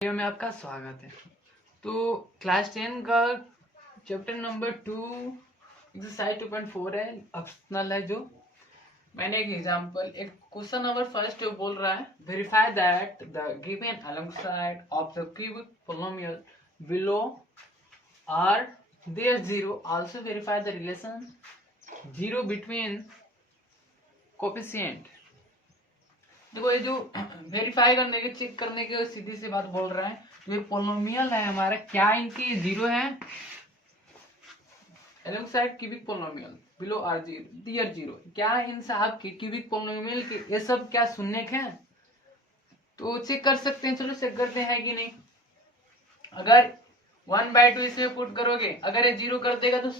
Video में आपका स्वागत है। तो क्लास 10 का चैप्टर नंबर 2 एक्सरसाइज 2.4 है, ऑप्शनल है। जो मैंने एक क्वेश्चन नंबर फर्स्ट बोल रहा है, verify that the given alongside of the cubic polynomial below are their zero, also verify the relation zero between coefficient. देखो, ये जो वेरीफाई करने के, चेक करने के सीधी सी बात बोल रहा है। तो ये पोलिनोमियल है हमारा, क्या इनकी जीरो है? Alongside cubic polynomial below are zero their zero, क्या इन साहब के क्यूबिक पोलिनोमियल के ये सब क्या शून्य है? तो चेक कर सकते हैं, चलो चेक करते हैं कि नहीं। अगर 1/2 इसमें पुट करोगे, अगर ये जीरो कर देगा तो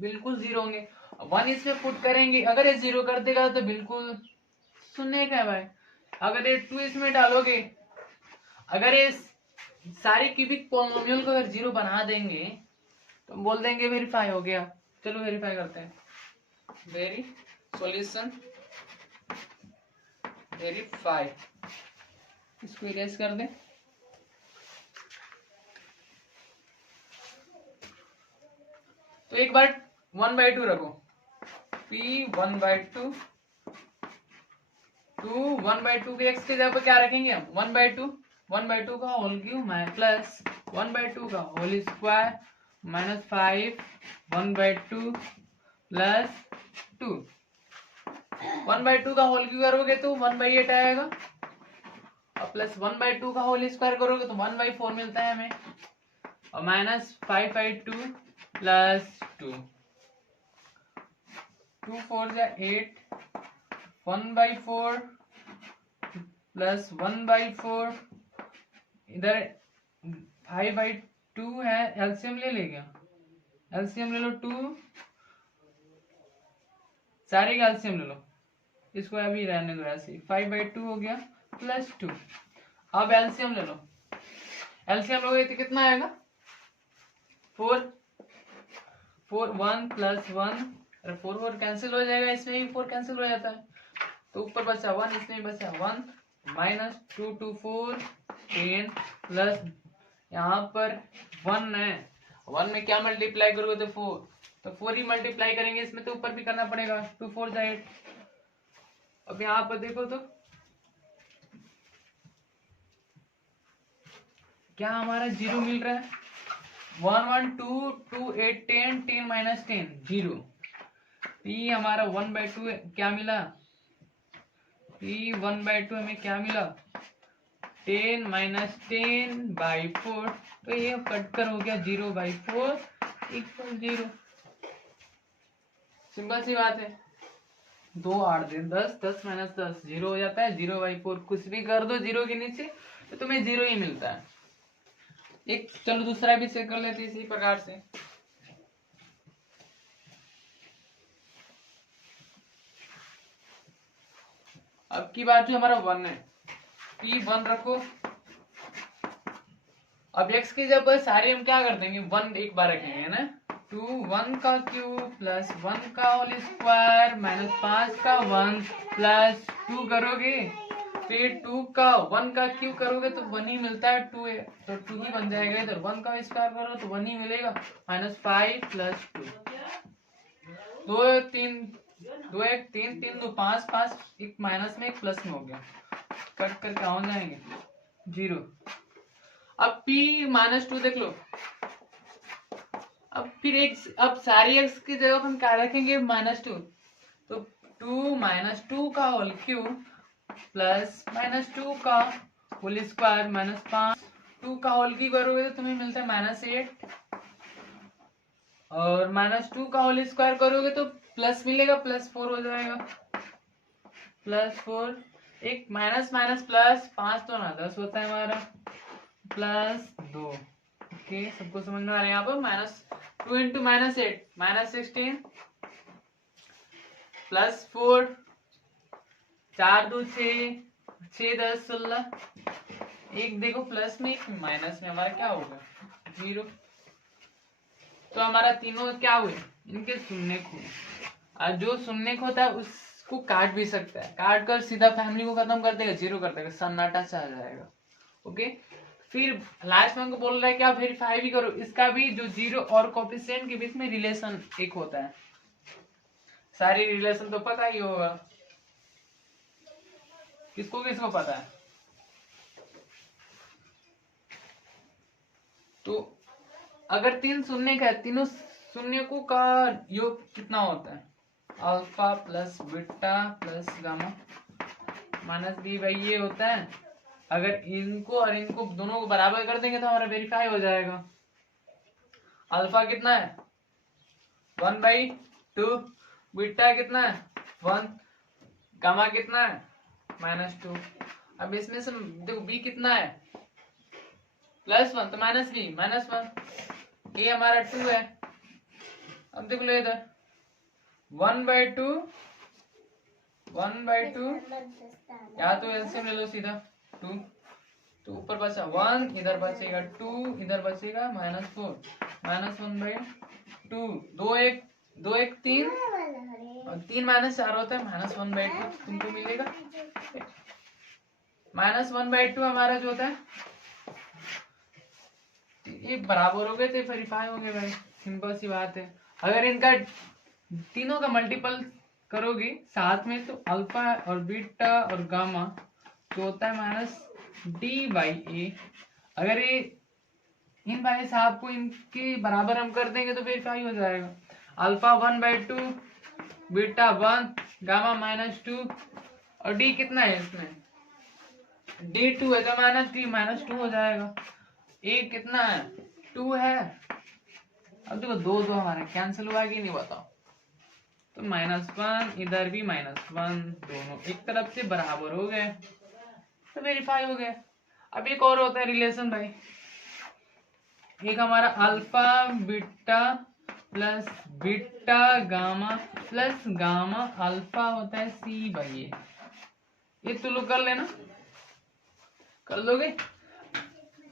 बिल्कुल जीरो होंगे। 1 इसमें पुट करेंगे, अगर ये जीरो कर देगा तो बिल्कुल शून्य है भाई। अगर ये 2 इसमें डालोगे, अगर ये सारे क्यूबिक पोलिनोमियल को अगर जीरो बना देंगे तो हम बोल देंगे वेरीफाई हो गया। चलो वेरीफाई करते हैं। वेरी सॉल्यूशन वेरीफाई, इसको इरेज कर दें। तो एक बार 1/2 रखो, p 1/2 टू 1/2 के x के जगह पर क्या रखेंगे हम? 1/2 का होल क्यूब प्लस 1/2 का होल स्क्वायर माइनस 5 1/2 प्लस 2। 1/2 का होल क्यूब करोगे तो 1/8 आएगा, और प्लस 1/2 का होल स्क्वायर करोगे तो 1/4 मिलता है हमें, और माइनस 5/2 प्लस 2 2 4 जा 8 1/4 प्लस 1/4, इधर 5/2 है, एलसीएम ले लेगा, एलसीएम ले लो 2, सारे का एलसीएम ले लो, इसको अभी रहने दो ऐसे। 5/2 हो गया प्लस 2। अब एलसीएम ले लो, एलसीएम लोगे तो कितना आएगा? 4 4 1 प्लस 1, अरे 4 कैंसिल हो जाएगा, इसमें भी 4 कैंसिल हो जाता है, तो ऊपर बचा 1, इसमें बचा 1 माइनस 2 2 4 10 प्लस यहाँ पर 1 है, 1 में क्या मल्टीप्लाई करोगे तो 4, तो 4 ही मल्टीप्लाई करेंगे इसमें, तो ऊपर भी करना पड़ेगा। 2 4 जा 8। अब यहाँ पर देखो तो क्या हमारा जीरो मिल रहा है? 1 1 2 2 8 10 10 माइनस 10 जीरो। p हमारा 1/2 क्या मिला? p 1/2 हमें क्या मिला? 10 माइनस 10/4, तो ये कटकर हो गया 0/4 इक्वल 0। सिंपल सी बात है। 2 8 10 10 माइनस 10 जीरो हो जाता है, 0/4 कुछ भी कर दो जीरो के नीचे तो तुम्हें जीरो ही मिलता है। एक चलो दूसरा भी चेक कर लेते इसी प्रकार से। अब की बात जो हमारा 1 है, p 1 रखो। अब x की जब सारे हम क्या कर देंगे? 1 एक बार रखेंगे ना, 2 1 का क्यूब प्लस 1 का होल स्क्वायर माइनस 5 का 1 प्लस 2 करोगे, फिर 2 का 1 का क्यूब करोगे तो 1 ही मिलता है, 2 है तो 2 ही बन जाएगा। इधर 1 का स्क्वायर करो तो 1 ही मिलेगा, माइनस 5 प्लस 2 2 3 2 1 3 3 2 5 5, एक माइनस में एक प्लस में हो गया, कट करके हो जाएंगे 0। अब p -2 देख लो। अब फिर अब सारी x की जगह हम क्या रखेंगे? -2, तो 2 का होल क्यूब प्लस -2 का होल स्क्वायर माइनस 5, 2 का होल क्यूब करोगे तो तुम्हें मिलता है -8, और -2 का होल स्क्वायर करोगे तो प्लस मिलेगा, +4 हो जाएगा, +4, एक माइनस माइनस प्लस 5 तो ना 10 होता है हमारा, +2। ओके, सबको समझ में आ रहा है? यहाँ पर -2 इंटू -8 -16 +4 4 2 6 6 10 16, एक देखो प्लस में एक माइनस में, हमारा क्या होगा? 0। तो हमारा तीनों क्या हुए? इनके शून्य हुए, और जो शून्य होता है उसको काट भी सकता है, काट कर सीधा फैमिली को खत्म कर देगा, 0 कर देगा, सन्नाटा सा आ जाएगा। ओके, फिर लास्ट में हमको बोल रहा है क्या वेरीफाई भी करो, इसका भी जो जीरो और कोफिशिएंट के बीच में रिलेशन एक होता है। सारी रिलेशन तो पता ही होगा, किसको किसको पता है। तो अगर 3 शून्य का है, तीनों शून्यकों का योग कितना होता है? Alpha plus beta plus gamma minus B by ये होता है। अगर इनको और इनको दोनों को बराबर कर देंगे तो हमारा वेरीफाई हो जाएगा। अल्फा कितना है? 1/2, बीटा कितना है? 1, गामा कितना है? -2। अब इसमें से देखो बी कितना है? +1, तो -b -1। ये हमारा 2 है। अब देख लो इधर 1/2 या तो एलसीएम ले लो सीधा 2, तो ऊपर बचा 1, इधर बचेगा 2, इधर बचेगा -4 -1/2। 2 1 3 और 3 -4 होता है -1/2 तुमको मिलेगा। -1/2 हमारा जो होता है ये बराबर हो गए तो वेरीफाई होंगे भाई, सिंपल सी बात है। अगर इनका तीनों का मल्टीपल करोगे साथ में तो अल्फा और बीटा और गामा जो होता है -d/a। अगर ये इन भाई साहब को इनके बराबर हम कर देंगे तो वेरीफाई हो जाएगा। अल्फा 1/2, बीटा 1, गामा -2 और डी कितना है इसमें? d2 है तो -2 हो जाएगा। ए कितना है? 2 है। अब देखो 2 2 हमारा कैंसिल हुआ कि नहीं बताओ, तो -1 इधर भी -1, दोनों एक तरफ से बराबर हो गए तो वेरीफाई हो गए। अब एक और होता है रिलेशन भाई, एक हमारा alpha beta plus beta gamma plus gamma alpha होता है c/a। ये तो लोग कर लेना, कर लोगे,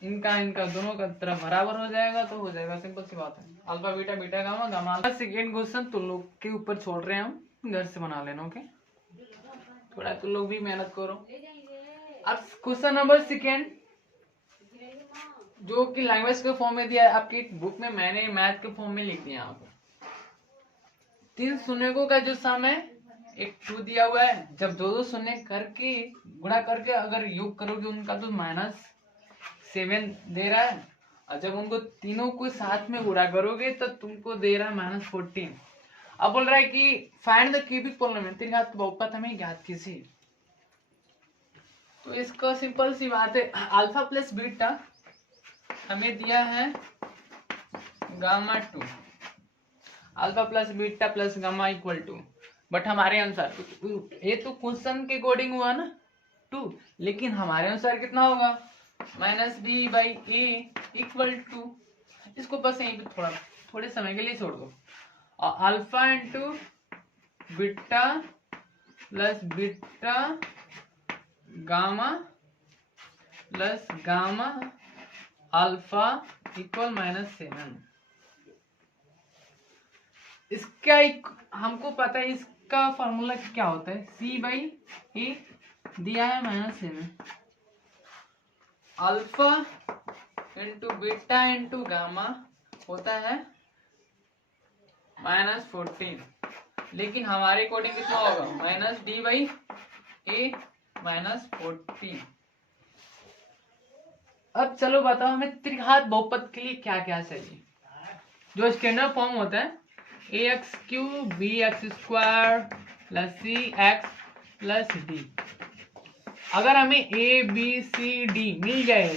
इनका दोनों का तरफ बराबर हो जाएगा तो हो जाएगा, सिंपल सी बात है। Alpha beta beta gamma gamma alpha. Second question तुम लोग के ऊपर छोड़ रहे हैं, हम घर से बना लेना। ओके, थोड़ा तुम लोग भी मेहनत करो। अब क्वेश्चन नंबर सेकेंड जो कि लैंग्वेज के फॉर्म में दिया है आपकी बुक में, मैंने मैथ के फॉर्म में लिख दिया यहाँ पर। 3 शून्यकों का जो सम है एक 2 दिया हुआ है, जब 2 2 शून्य करके गुणा करके अगर योग करोगे उनका तो -7 दे रहा है, और जब उनको तीनों को साथ में गुणा करोगे तो तुमको दे रहा है -14। अब बोल रहा है कि फाइंड द क्यूबिक पॉलिनोमियल, त्रिघात बहुपद हमें ज्ञात कीजिए। तो इसका सिंपल सी बात है, अल्फा प्लस बीटा हमें दिया है gamma 2, alpha plus beta plus gamma =2, but हमारे अनुसार ये तो क्वेश्चन के अकॉर्डिंग हुआ ना 2, लेकिन हमारे अनुसार कितना होगा? -b/a =2। इसको बस यहीं पे थोड़े समय के लिए छोड़ दो। और alpha into beta plus beta gamma plus gamma alpha = -7। इसका हमको पता है इसका फॉर्मूला क्या होता है, c/a दिया है -7। Alpha into beta into gamma होता है -14, लेकिन हमारे अकॉर्डिंग कितना होगा? -d/a -14। अब चलो बताओ हमें त्रिघात बहुपद के लिए क्या क्या चाहिए। जो स्टैंडर्ड फॉर्म होता है ax³ bx² + cx + d। अगर हमें a b c d मिल जाए,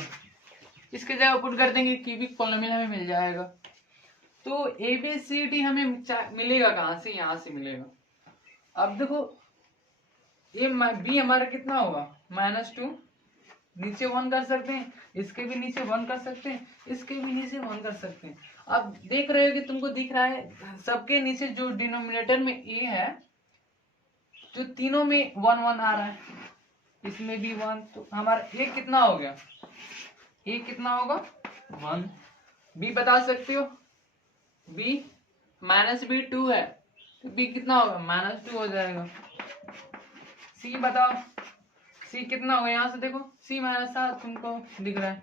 इसके जगह पुट कर देंगे क्यूबिक पॉलिनोमियल हमें मिल जाएगा। तो a b c d हमें मिलेगा कहाँ से? यहाँ से मिलेगा। अब देखो ये b हमारा कितना होगा? -2, नीचे 1 कर सकते हैं, इसके भी नीचे 1 कर सकते हैं, इसके भी नीचे 1 कर सकते हैं। अब देख रहे हो कि तुमको दिख रहा है सबके नीचे जो डिनोमिनेटर में a है, जो तीनों में 1 1 आ रहा है, इसमें भी 1, तो हमारा a कितना हो गया? a कितना होगा? 1। b बता सकते हो? b -b 2 है तो b कितना होगा? -2 हो जाएगा। c बताओ, c कितना होगा? यहाँ से देखो c -7 तुमको दिख रहा है,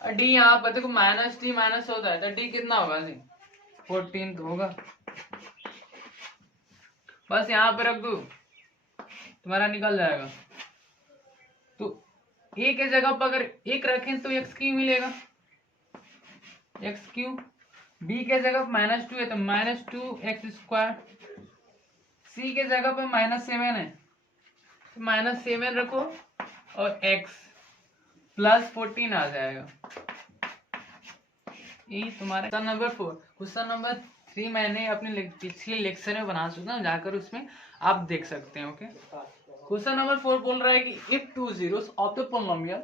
और डी यहाँ पर देखो माइनस डी माइनस होता है तो डी कितना होगा जी 14 तो होगा, बस यहाँ पे रख दो तुम्हारा निकल जाएगा। तो ए के जगह पर अगर एक रखें तो एक्स क्यू मिलेगा, एक्स क्यू। बी के जगह पर -2 है तो -2x²। सी के जगह पर -7 है तो -7 रखो और x +14 आ जाएगा। ये तुम्हारा क्वेश्चन नंबर 4। क्वेश्चन नंबर 3 मैंने अपने पिछले लेक्चर में बना चुका हूँ, जाकर उसमें आप देख सकते हैं। ओके, क्वेश्चन नंबर 4 बोल रहा है कि if 2 zeros of the polynomial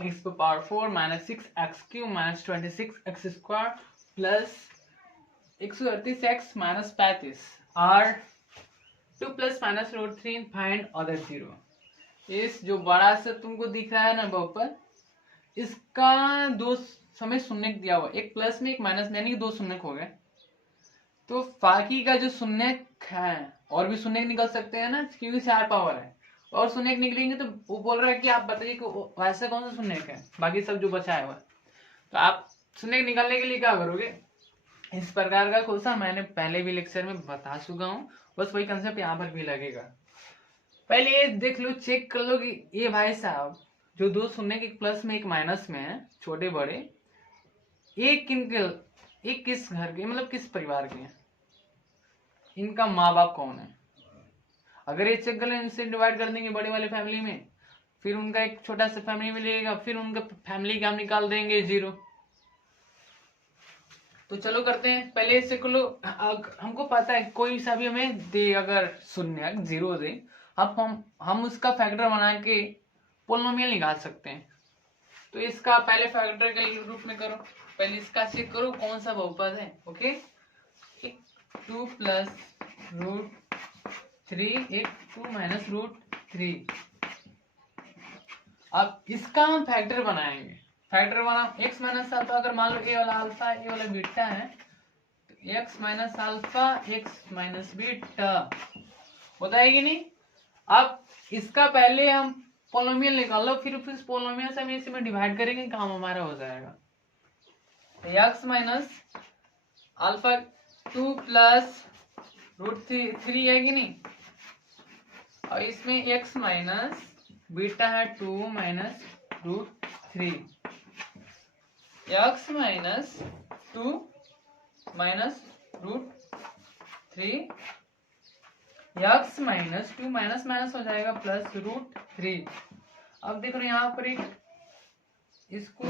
x⁴ -6x³ -26x² plus 138x -35 are 2 + -√3 find other zero. इस जो बड़ा सा तुमको दिख रहा है ना बहुपद, इसका दो समय शून्य दिया हुआ, एक प्लस में एक माइनस में, यानी कि दो शून्य हो गए। तो बाकी का जो शून्य है और भी शून्य निकल सकते हैं ना, क्योंकि 4 पावर है और शून्य निकलेंगे तो वो बोल रहा है कि आप बताइए कि ऐसा कौन सा शून्य है, बाकी सब जो बचा है वह। तो आप शून्य निकालने के लिए क्या करोगे, इस प्रकार का क्वेश्चन मैंने पहले भी लेक्चर में बता चुका हूँ, बस वही कंसेप्ट यहाँ पर भी लगेगा। पहले ये देख लो, चेक कर लो कि ये भाई साहब जो दो शून्य के प्लस में एक माइनस में है, छोटे बड़े, एक किस घर के, मतलब किस परिवार के हैं, इनका माँ बाप कौन है। अगर ये चेक कर लो, इनसे डिवाइड कर देंगे बड़े वाले फैमिली में, फिर उनका एक छोटा सा फैमिली मिलेगा, फिर उनका फैमिली का हम निकाल देंगे 0। तो चलो करते हैं, पहले इससे कर लो। हमको पता है कोई सा भी हमें दे, अगर शून्य 0 दे, अब हम उसका फैक्टर बना के पोलिनोमियल निकाल सकते हैं। तो इसका पहले फैक्टर के रूप में करो, पहले इसका चेक करो कौन सा बहुपद है। ओके, 2 + √3 एक 2 - √3। अब इसका हम फैक्टर बनाएंगे, फैक्टर बना x - अल्फा, अगर मान लो ए वाला अल्फा ए वाला बीटा है तो x - अल्फा x - बीटा होता है कि नहीं। अब इसका पहले हम पोलिनोमियल निकाल लो, फिर उस पोलिनोमियल से हम इसी में डिवाइड करेंगे, काम हमारा हो जाएगा। x - अल्फा 2 + √3 है कि नहीं, और इसमें x माइनस बीटा है 2 - √3, x - 2 - √3, x - 2 माइनस माइनस हो जाएगा +√3। अब देखो यहाँ पर एक इसको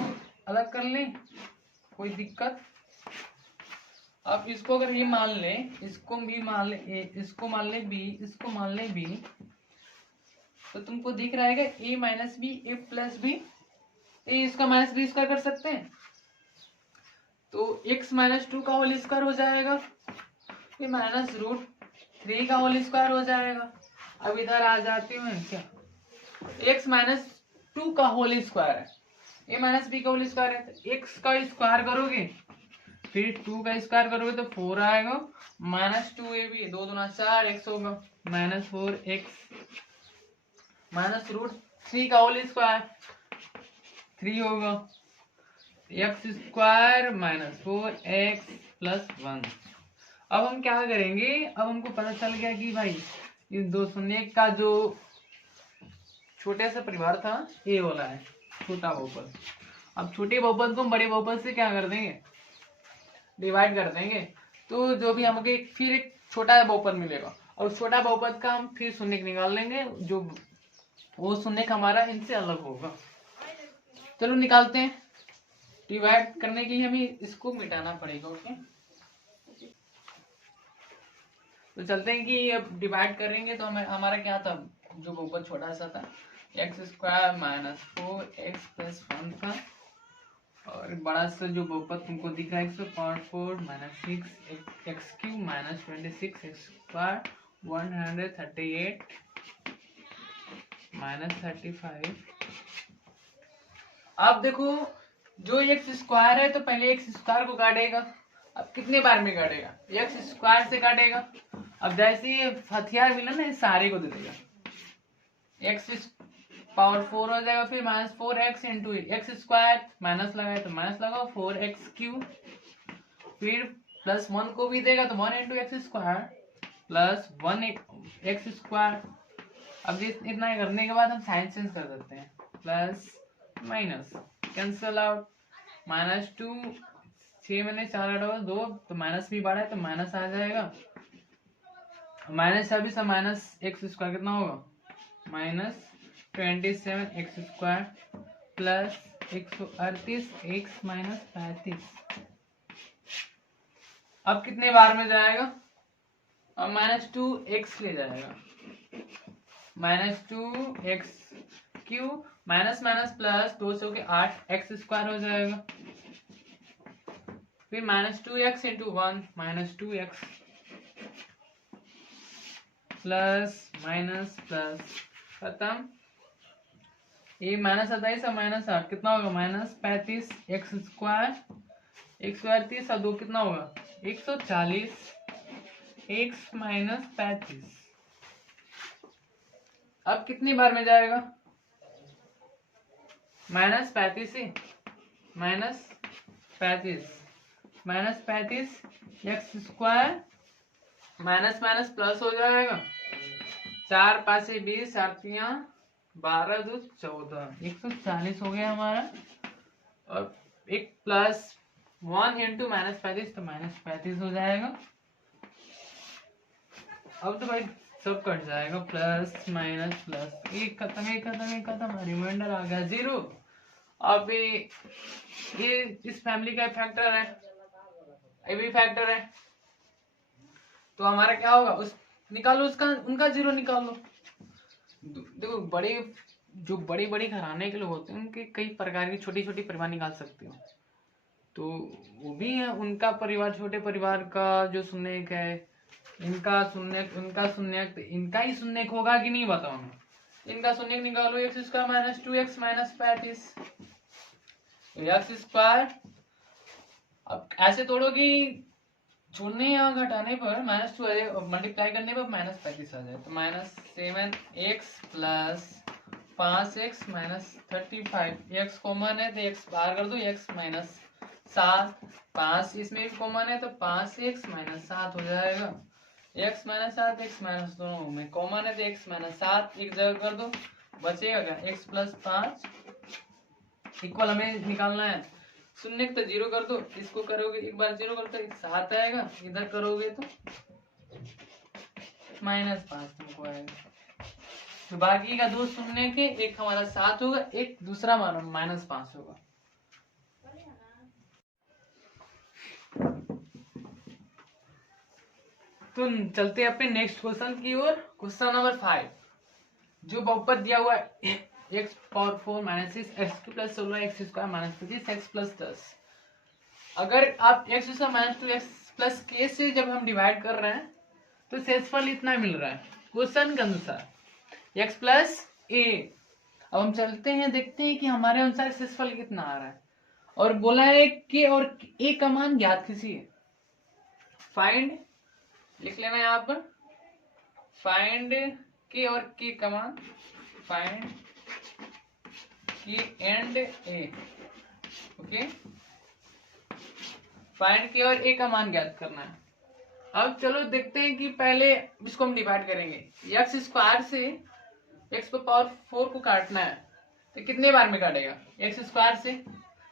अलग कर लें, कोई दिक्कत। अब इसको अगर ये मान लें, इसको भी मान ले a, इसको मान ले b, इसको मान ले b, तो तुमको दिख रहा है a - b a + b, इसका -b² कर सकते हैं, तो x - 2 का होल स्क्वायर हो जाएगा, ये -√3 का होल स्क्वायर हो जाएगा। अब इधर आ जाती हूँ क्या, x - 2 का होल स्क्वायर है, a - b का होल स्क्वायर है, तो x का स्क्वायर करोगे फिर 2 का स्क्वायर करोगे तो 4 आएगा, -2ab 2 दूना 4 x होगा, -4x -√3 का होल स्क्वायर 3 होगा, x² - 4x + 1। अब हम क्या करेंगे, अब हमको पता चल गया कि भाई इस दो शून्य का जो छोटे सा परिवार था ये वाला है छोटा बहुपद। अब छोटे बहुपद को हम बड़े बहुपद से क्या कर देंगे, डिवाइड कर देंगे, तो जो भी हमको फिर एक छोटा बहुपद मिलेगा, और छोटा बहुपद का हम फिर शून्य निकाल लेंगे, जो वो शून्य हमारा इनसे अलग होगा। चलो निकालते हैं, डिवाइड करने के लिए हमें इसको मिटाना पड़ेगा। ओके, तो चलते हैं कि अब डिवाइड करेंगे तो हमारा क्या था, जो बहुपद छोटा सा था x² - 4x + 1 था, और बड़ा सा जो बहुपद तुमको दिख रहा है x⁴ - 6x³ - 26x² 138 - 35। अब देखो जो x² है तो पहले x² को काटेगा, अब कितने बार में काटेगा, x² से काटेगा। अब जैसे हथियार मिला ना, सारे को दे देगा, x² पावर 4 हो जाएगा, फिर minus 4x into x square, minus लगाए तो माइनस लगाओ 4x3, फिर प्लस 1 को भी देगा तो 1 into x square plus 1 x square. अब इतना करने के बाद हम साइन चेंज कर देते हैं, प्लस माइनस कैंसल आउट, -2 6 मैंने 4 तो माइनस भी बढ़ा है तो माइनस आ जाएगा, माइनस छब्बीस माइनस एक्स स्क्वायर कितना होगा, -27x² प्लस 138 x माइनस 35। अब कितने बार में जाएगा, अब -2x ले जाएगा, -2x3 माइनस माइनस प्लस 2 सौ के 8x² हो जाएगा, फिर -2x into 1 -2x plus minus plus खत्म, ये -27 और -8 कितना होगा, -35x² 138 और 2 कितना होगा 140 x माइनस 35। अब कितनी बार में जाएगा, -35 से -35 x² माइनस माइनस प्लस हो जाएगा, 4 5 से 20 8 12 2 14 140 हो गया हमारा, और एक प्लस 1 इंटू -35 तो -35 हो जाएगा। अब तो भाई सब कट जाएगा, प्लस माइनस प्लस, एक खत्म, रिमाइंडर आ गया 0। अब ये इस फैमिली का फैक्टर है, ये भी फैक्टर है, तो हमारा क्या होगा, उस निकालो उसका, उनका 0 निकालो। देखो जो बड़ी घराने के लोग होते हैं उनके कई प्रकार की छोटी छोटी परिवार निकाल सकते हो, तो वो भी है, उनका परिवार छोटे परिवार का जो शून्यक है, इनका शून्यक इनका ही शून्यक होगा कि नहीं बताओ ना, इनका शून्यक निकालो, x² -2x माइनस 35 x²। अब ऐसे तोड़ोगी, छोड़ने या घटाने पर -2 मल्टीप्लाई करने पर -35 आ जाए, तो -7x plus 5x minus 35, x common है तो x बाहर कर दो, x माइनस 7, 5 इसमें भी कॉमन है तो 5x माइनस 7 हो जाएगा, x माइनस 7 x माइनस दोनों में कॉमन है तो x माइनस 7 एक जगह कर दो, बचेगा क्या, x प्लस 5 इक्वल हमें निकालना है, शून्य तो 0 कर दो, इसको करोगे एक बार 0 कर दो 7 आएगा, इधर करोगे तो -5 तुमको आएगा, तो बाकी का 2 शून्य के, एक हमारा 7 होगा, एक दूसरा -5 होगा। तो चलते हैं अपने नेक्स्ट क्वेश्चन की ओर, क्वेश्चन नंबर 5। जो बहुपद दिया हुआ है x⁴ minus 6 x³ plus 16 x² minus 25 x plus 10, अगर आप x² minus 2x plus k से जब हम डिवाइड कर रहे हैं तो शेषफल इतना मिल रहा है क्वेश्चन के अनुसार, x प्लस a। अब हम चलते हैं, देखते हैं कि हमारे अनुसार शेषफल कितना आ रहा है, और बोला है k और a का मान ज्ञात कीजिए, फाइंड लिख लेना यहाँ पर, फाइंड k और k का मान, find k and a, okay, find k और a का मान ज्ञात करना है। अब चलो देखते हैं कि पहले इसको हम डिवाइड करेंगे, x² से x⁴ को काटना है तो कितने बार में काटेगा, x² से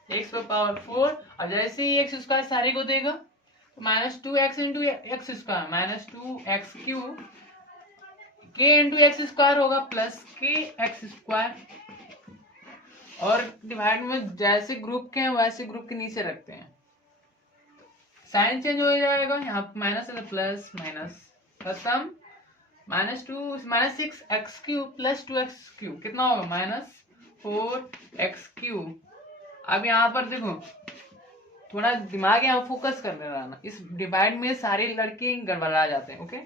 x⁴, अब जैसे ही x² सारे को देगा -2x into x² -2x3 k into x² होगा प्लस k(x²), और डिवाइड में जैसे ग्रुप के हैं वैसे ग्रुप के नीचे रखते हैं, साइन चेंज हो जाएगा, यहाँ माइनस है तो प्लस माइनस खत्म, -6x³ प्लस 2x³ कितना होगा -4x³। अब यहाँ पर देखो, थोड़ा दिमाग यहाँ फोकस करने रहना, इस डिवाइड में सारे लड़के गड़बड़ा जाते हैं, ओके।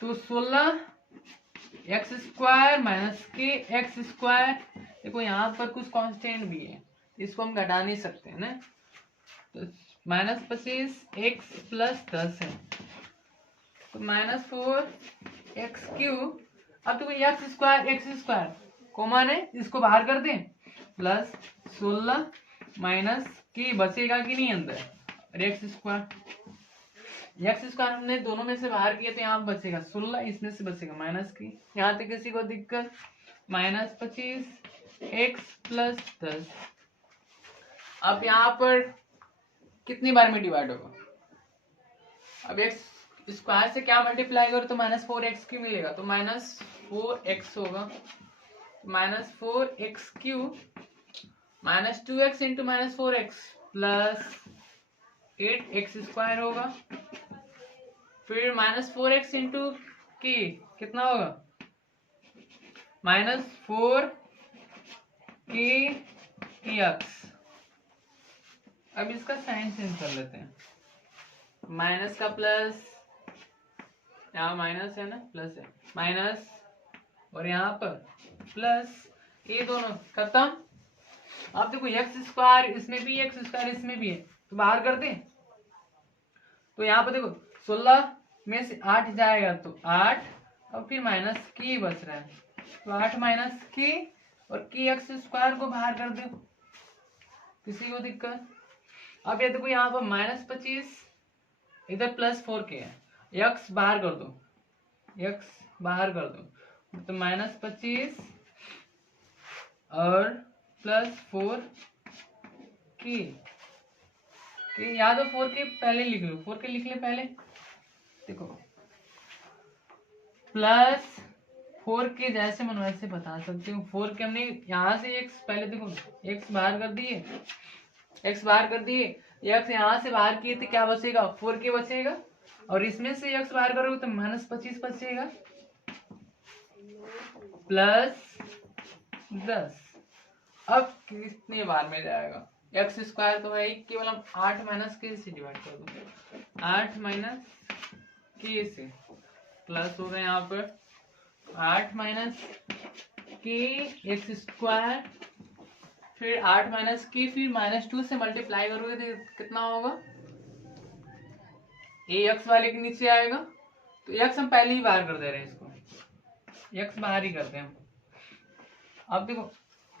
तो 16x² माइनस k(x²), देखो यहाँ पर कुछ कांस्टेंट भी है, इसको हम घटा नहीं सकते ना, तो -25 x प्लस 10 है, तो -4x³ अब देखो एक्स स्क्वायर कॉमन है, इसको बाहर कर दें, प्लस 16 माइनस के बचेगा कि नहीं अंदर, और एक्स स्क्वायर हमने दोनों में से बाहर किया तो यहाँ बचेगा 16, इसमें से बचेगा माइनस की, यहाँ तक किसी को दिक्कत, माइनस 25 एक्स प्लस 10। अब यहाँ पर कितनी बार में डिवाइड होगा, अब एक्स स्क्वायर से क्या मल्टीप्लाई करो तो माइनस 4x क्यू मिलेगा, तो माइनस 4x होगा, minus 4x Q minus 2x into minus 4x plus 8x square होगा, फिर माइनस 4x इंटू की कितना होगा, माइनस 4 की x। अब इसका साइन चेंज कर लेते हैं, माइनस का प्लस, यहाँ माइनस है ना, प्लस है, माइनस और यहाँ पर प्लस, ये दोनों खत्म। अब देखो एक्स स्क्वायर इसमें भी, एक्स स्क्वायर इसमें भी है, तो बाहर कर दें, तो यहाँ पर देखो 16 में से 8 जाएगा तो 8, और फिर माइनस की बच रहा है, तो 8 माइनस की, और की एक्स स्क्वायर को बाहर कर दो, किसी को दिक्कत। अब ये देखो यहाँ पर माइनस 25, इधर प्लस 4 के है, एक्स बाहर कर दो, एक्स बाहर कर दो, तो माइनस 25 और प्लस 4 की याद हो, 4 के पहले लिख लो, 4 के लिख ले पहले, देखो प्लस 4 के जैसे मन वैसे बता सकते हो, 4 के हमने यहाँ से एक्स पहले देखो, एक्स बाहर कर दिए, एक्स बाहर कर दिए, एक्स यहाँ से बाहर किए तो क्या बचेगा, 4 के बचेगा, और इसमें से एक्स बाहर करोगे तो माइनस 25 बचेगा, प्लस 10। अब कितने बार में जाएगा, एक्स स्क्वायर तो है केवल, हम 8 माइनस के से डिवाइड कर दो, 8 माइनस के से, प्लस हो गया यहाँ पर 8 माइनस के एक्स स्क्वायर, फिर 8 माइनस की, फिर माइनस 2 से मल्टीप्लाई करोगे तो कितना होगा, ये एक्स वाले के नीचे आएगा, तो एक्स हम पहले ही बाहर कर दे रहे हैं, इसको एक्स बाहर ही करते हैं। अब देखो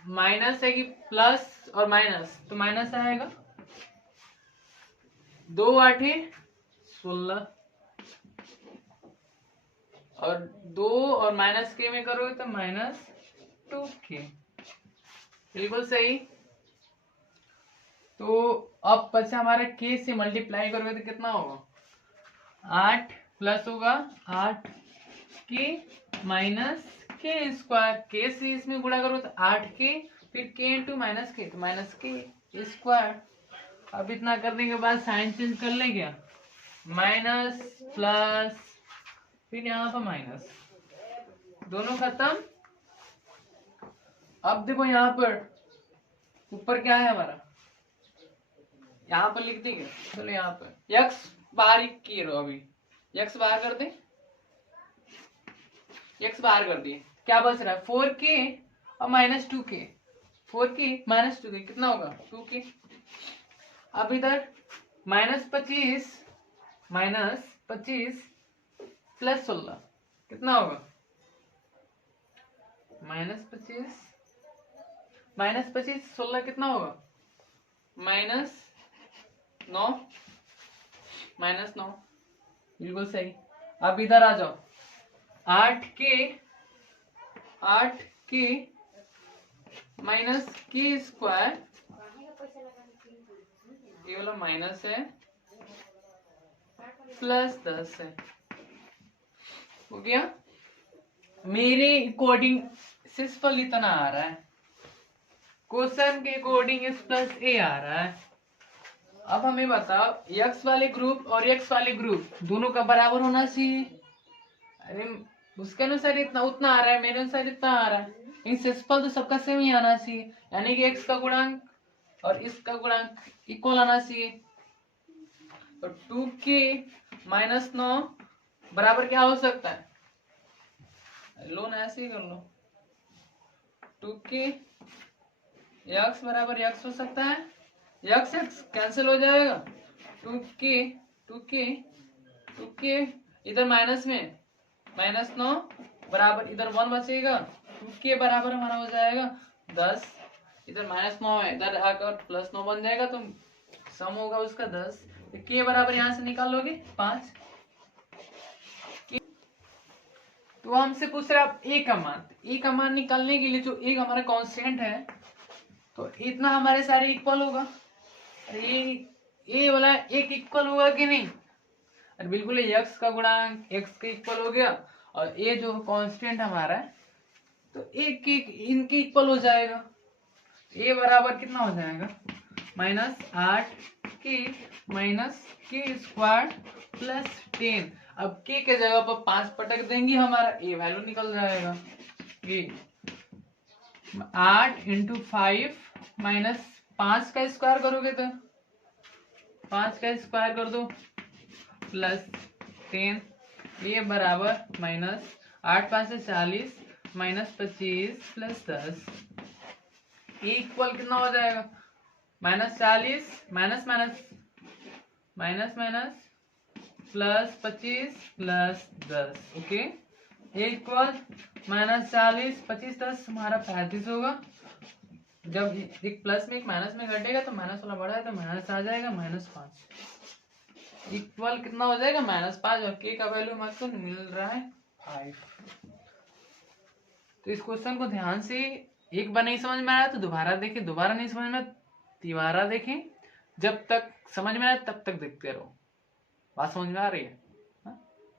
माइनस है कि प्लस और माइनस, तो माइनस आएगा, 2 8 16, और 2 और माइनस के में करोगे तो माइनस 2 के, बिल्कुल सही। तो अब बचा हमारा के से मल्टीप्लाई करोगे तो कितना होगा, 8 प्लस होगा 8 के माइनस के स्क्वायर, के से इसमें गुणा करो तो 8 के, फिर के इंटू माइनस के, तो माइनस के स्क्वायर। अब इतना करने के बाद साइन चेंज कर ले, क्या माइनस प्लस, फिर यहाँ पर माइनस, दोनों खत्म। अब देखो यहाँ पर ऊपर क्या है हमारा, यहाँ पर लिख देंगे, चलो यहाँ पर एक्स बाहर किए रहो, अभी एक्स बाहर कर दे, एक्स बाहर कर दिए, क्या बच रहा है 4 के और माइनस 2 के, 4 के माइनस 2 के कितना होगा 2 के। अब इधर माइनस 25 प्लस 16 कितना होगा, माइनस 25 16 कितना होगा, माइनस 9, बिल्कुल सही। अब इधर आ जाओ, 8 के माइनस के स्क्वायर, ये वाला माइनस है, प्लस 10 है, हो गया। मेरे अकॉर्डिंग सिंपल इतना आ रहा है, क्वेश्चन के अकॉर्डिंग इस प्लस ए आ रहा है। अब हमें बताओ एक्स वाले ग्रुप और एक्स वाले ग्रुप दोनों का बराबर होना चाहिए, अरे उसके अनुसार इतना उतना आ रहा है, मेरे अनुसार इतना आ रहा है, इन सिंपल तो सबका सेम ही आना चाहिए, यानी कि एक्स का गुणांक और इसका गुणांक इक्वल आना चाहिए। तो 2 के माइनस 9 बराबर क्या हो सकता है, लो ना ऐसे ही कर लो, 2 के एक्स बराबर एक्स हो सकता है, एक्स एक्स कैंसिल हो जाएगा, 2 के इधर माइनस में माइनस 9 बराबर इधर 1 बचेगा, के बराबर हमारा हो जाएगा 10, इधर -9 है, इधर आकर +9 बन जाएगा, तो सम होगा उसका 10। तो के बराबर यहाँ से निकाल लोगे 5। तो हमसे पूछ रहे आप ए का मान, ए का मान निकालने के लिए जो एक हमारा कांस्टेंट है, तो इतना हमारे सारे इक्वल होगा, ये वाला एक इक्वल होगा कि नहीं? और बिल्कुल x का गुणांक x के इक्वल हो गया, और ये जो कांस्टेंट हमारा है तो एक इनके इक्वल हो जाएगा। a बराबर कितना हो जाएगा? -8 के स्क्वायर प्लस 10। अब k के जगह पर 5 पटक देंगे, हमारा a वैल्यू निकल जाएगा। ये 8 × 5 -5 का स्क्वायर करोगे तो 5 का स्क्वायर कर दो प्लस 10, ये बराबर -8 5 से 40 -25 प्लस 10, इक्वल कितना हो जाएगा? -40 minus plus 25 plus 10। Okay, equal -40 25 10 हमारा 35 होगा। जब एक प्लस में एक माइनस में घटेगा तो माइनस वाला बढ़ा है तो माइनस आ जाएगा, -5 इक्वल कितना हो जाएगा? -5, और के का वैल्यू हमारे मिल रहा है 5। तो इस क्वेश्चन को ध्यान से, एक बार नहीं समझ में आया तो दोबारा देखें, दोबारा नहीं समझ में तिबारा देखें, जब तक समझ में आए तब तक देखते रहो। बात समझ में आ रही है?